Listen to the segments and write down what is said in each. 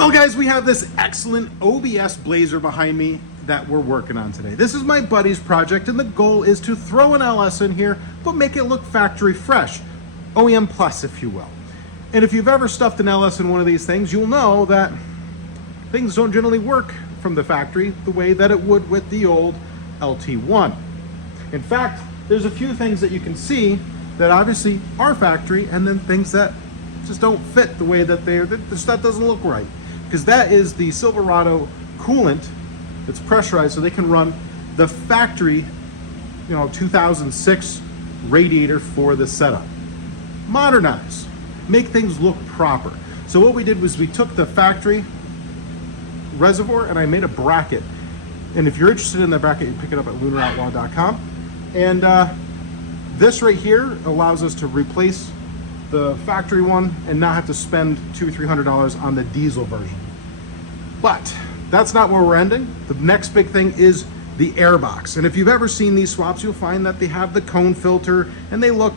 Well guys, we have this excellent OBS Blazer behind me that we're working on today. This is my buddy's project, and the goal is to throw an LS in here, but make it look factory fresh. OEM plus, if you will. And if you've ever stuffed an LS in one of these things, you'll know that things don't generally work from the factory the way that it would with the old LT1. In fact, there's a few things that you can see that obviously are factory, and then things that just don't fit the way that the stuff doesn't look right. Because that is the Silverado coolant that's pressurized so they can run the factory, 2006 radiator for the setup. Modernize, make things look proper. So what we did was we took the factory reservoir and I made a bracket. And if you're interested in that bracket, you pick it up at LunarOutlaw.com. And this right here allows us to replace the factory one and not have to spend $200–300 on the diesel version. But that's not where we're ending. The next big thing is the air box. And if you've ever seen these swaps, you'll find that they have the cone filter and they look,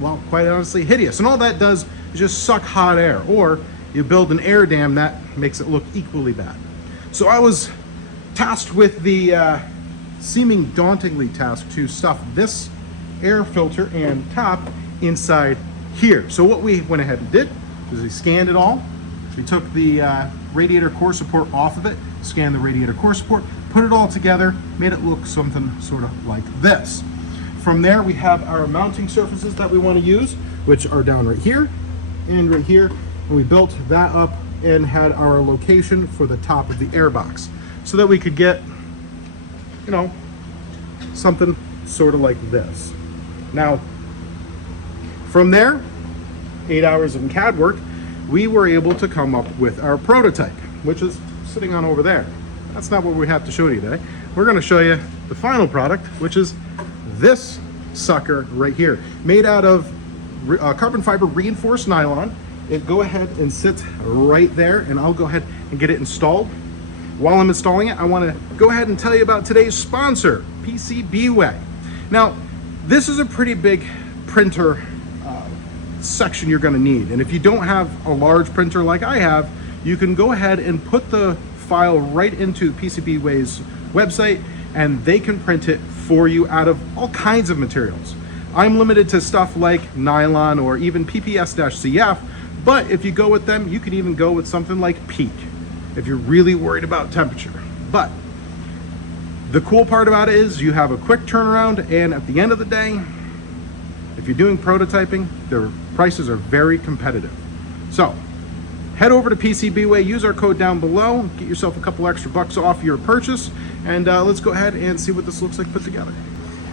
well, quite honestly, hideous. And all that does is just suck hot air, or you build an air dam that makes it look equally bad. So I was tasked with the seeming dauntingly task to stuff this air filter and top inside here. So what we went ahead and did is we scanned it all. We took the radiator core support off of it, scanned the radiator core support, put it all together, made it look something sort of like this. From there, we have our mounting surfaces that we want to use, which are down right here and right here. And we built that up and had our location for the top of the air box so that we could get, something sort of like this. Now, from there, 8 hours of CAD work, we were able to come up with our prototype, which is sitting on over there. That's not what we have to show you today. We're going to show you the final product, which is this sucker right here, made out of carbon fiber reinforced nylon. It go ahead and sits right there, and I'll go ahead and get it installed. While I'm installing it, I want to go ahead and tell you about today's sponsor, PCBWAY. Now, this is a pretty big printer section you're going to need, and if you don't have a large printer like I have, you can go ahead and put the file right into PCBWAY's website and they can print it for you out of all kinds of materials. I'm limited to stuff like nylon or even PPS-CF, but if you go with them, you can even go with something like PEEK if you're really worried about temperature. But the cool part about it is you have a quick turnaround, and at the end of the day, if you're doing prototyping, their prices are very competitive. So head over to PCBWAY, use our code down below, get yourself a couple extra bucks off your purchase, and let's go ahead and see what this looks like put together.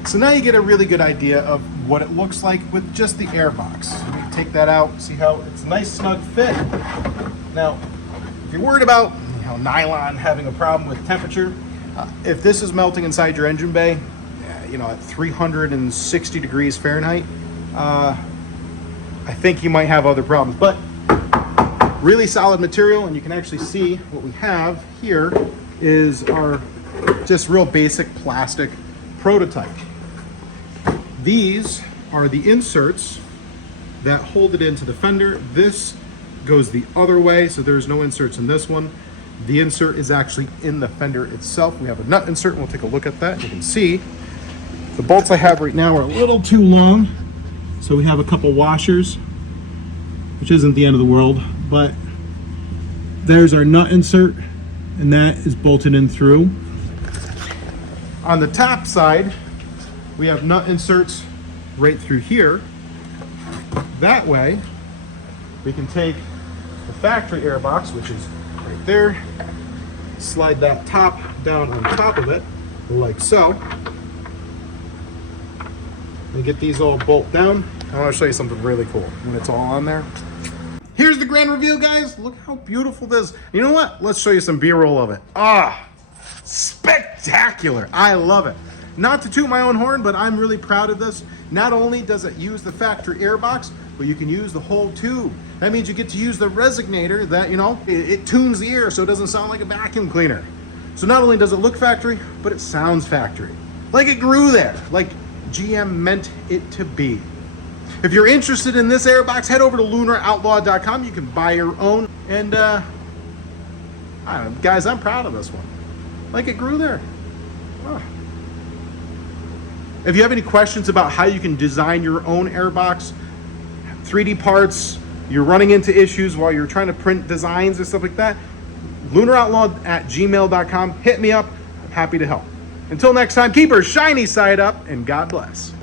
So now you get a really good idea of what it looks like with just the air box. You can take that out, see how it's a nice snug fit. Now, if you're worried about nylon having a problem with temperature, if this is melting inside your engine bay, at 360 degrees Fahrenheit, I think you might have other problems. But really solid material, and you can actually see what we have here is our just real basic plastic prototype. These are the inserts that hold it into the fender. This goes the other way, so there's no inserts in this one. The insert is actually in the fender itself. We have a nut insert, and we'll take a look at that. You can see the bolts I have right now are a little too long, so we have a couple washers, which isn't the end of the world, but there's our nut insert, and that is bolted in through. On the top side, we have nut inserts right through here. That way, we can take the factory air box, which is right there, slide that top down on top of it, like so, and get these all bolt down. I want to show you something really cool when it's all on there. Here's the grand reveal, guys. Look how beautiful this is. You know what? Let's show you some B-roll of it. Spectacular. I love it. Not to toot my own horn, but I'm really proud of this. Not only does it use the factory air box, but you can use the whole tube. That means you get to use the resonator that, it tunes the air so it doesn't sound like a vacuum cleaner. So not only does it look factory, but it sounds factory. Like it grew there, like GM meant it to be. If you're interested in this airbox, head over to LunarOutlaw.com. You can buy your own, and Guys, I'm proud of this one. Like, it grew there. Oh. If you have any questions about how you can design your own airbox, 3D parts, you're running into issues while you're trying to print designs and stuff like that, LunarOutlaw@gmail.com. Hit me up. I'm happy to help. Until next time, keep her shiny side up, and God bless.